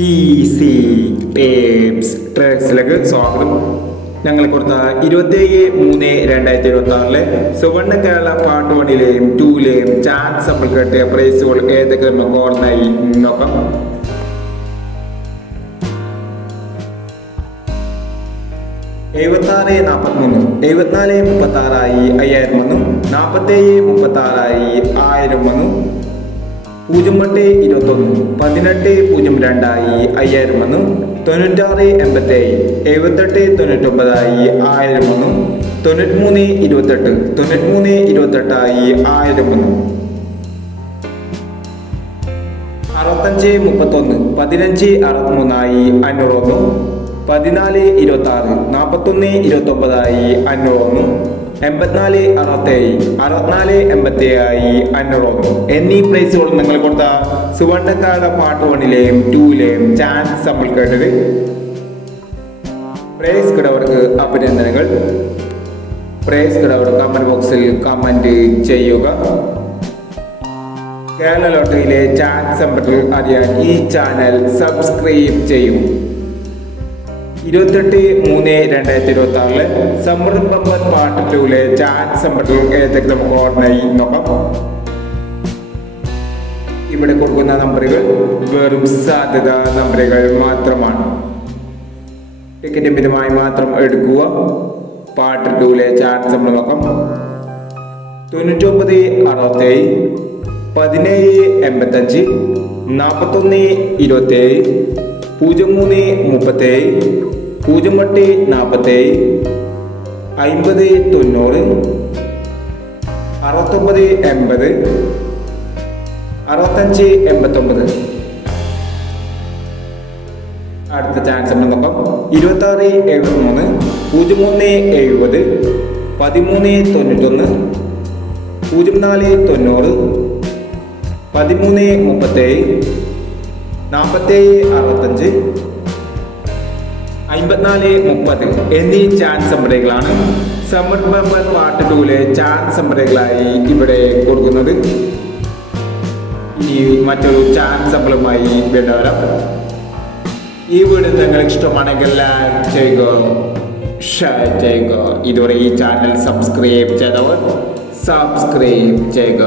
Easy tapes ട്രേഡ്സിലേക്ക് സ്വാഗതം. ഞങ്ങൾ കൊടുത്ത 27/3/2026 സുവർണ്ണ കേരള പാർട്ട് 1ലെയും 2ലെയും ചാൻസ് നമ്മൾ കിട്ടിയ പ്രൈസുകൾ ഏതൊക്കെ ഓൺലൈനായി നോക്കാം. എഴുപത്താറ് 43, 74 36 5000 വന്നു. 47 36 1000 വന്നു. 08 21 18 02 5000 വന്നു. 96 87 78 99 1000 വന്നു. 93 28 93 28 1000 വന്നു. 65 31 15 63 500 വന്നു. 14 26 41 29 500 വന്നു. 84 67 64 87 500 എന്നീ പ്രൈസുകൾ നിങ്ങൾ കൊടുത്ത സുവർണ്ണക്കാരുടെ പാർട്ട് 1ലെയും 2ലെയും ചാൻസ് നമ്മൾ കേട്ടത്. പ്രൈസ് കിടവർക്ക് അഭിനന്ദനങ്ങൾ. പ്രൈസ് കിടവർ കമന്റ് ബോക്സിൽ കമന്റ് ചെയ്യുക. കേരള ലോട്ടറിയിലെ ചാൻസ് നമ്പർ അറിയാൻ ഈ ചാനൽ സബ്സ്ക്രൈബ് ചെയ്യൂ. 28/3/2026 സമ്മർ ബമ്പർ പാർട്ട് 2ലെ ചാൻസ് നമ്പർ ഏതൊക്കെ നമുക്ക് ഓർമ്മയായി നോക്കാം. ഇവിടെ കൊടുക്കുന്ന നമ്പറുകൾ വെറും സാധ്യത നമ്പറുകൾ മാത്രമാണ്. ടിക്കറ്റ് മിതമായി മാത്രം എടുക്കുക. പാർട്ട് 2ലെ ചാൻസ് നമ്പർ നോക്കാം. 99 67 17 85 41 27 03 37 08 47 50 90 69 80 65 89. അടുത്ത ചാൻസ് നമ്മൾ നോക്കാം. 26 73 03 70 13 91 04 90 13 37 47 65 54 30 എന്നീ ചാൻസ് നമ്പറുകളാണ് സമ്മർ ബമ്പർ പാർട്ട് 2ലെ ചാൻസ് നമ്പറുകളായി ഇവിടെ കൊടുക്കുന്നത്. ഇനി മറ്റൊരു ചാൻസ് നമ്പറുമായി വീണ്ടും വരാം. ഈ വീഡിയോ നിങ്ങൾക്ക് ഇഷ്ടമാണെങ്കിൽ ലൈക്ക് ചെയ്യുക, ഷെയർ ചെയ്യുക. ഇതുവരെ ഈ ചാനൽ സബ്സ്ക്രൈബ് ചെയ്തവർ സബ്സ്ക്രൈബ് ചെയ്യുക.